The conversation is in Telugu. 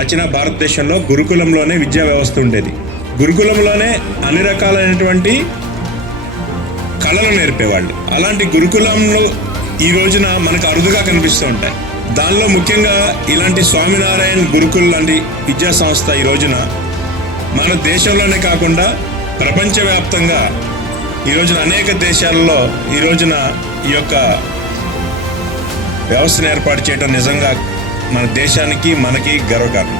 ప్రాచీన భారతదేశంలో గురుకులంలోనే విద్యా వ్యవస్థ ఉండేది. గురుకులంలోనే అన్ని రకాలైనటువంటి కళలు నేర్పేవాళ్ళు. అలాంటి గురుకులంలో ఈ రోజున మనకు అరుదుగా కనిపిస్తూ ఉంటాయి. దానిలో ముఖ్యంగా ఇలాంటి స్వామినారాయణ గురుకుల్ లాంటి విద్యా సంస్థ ఈ రోజున మన దేశంలోనే కాకుండా ప్రపంచవ్యాప్తంగా ఈ రోజున అనేక దేశాలలో ఈ రోజున ఈ యొక్క వ్యవస్థను ఏర్పాటు చేయడం నిజంగా మన దేశానికి మనకి గర్వకారణం.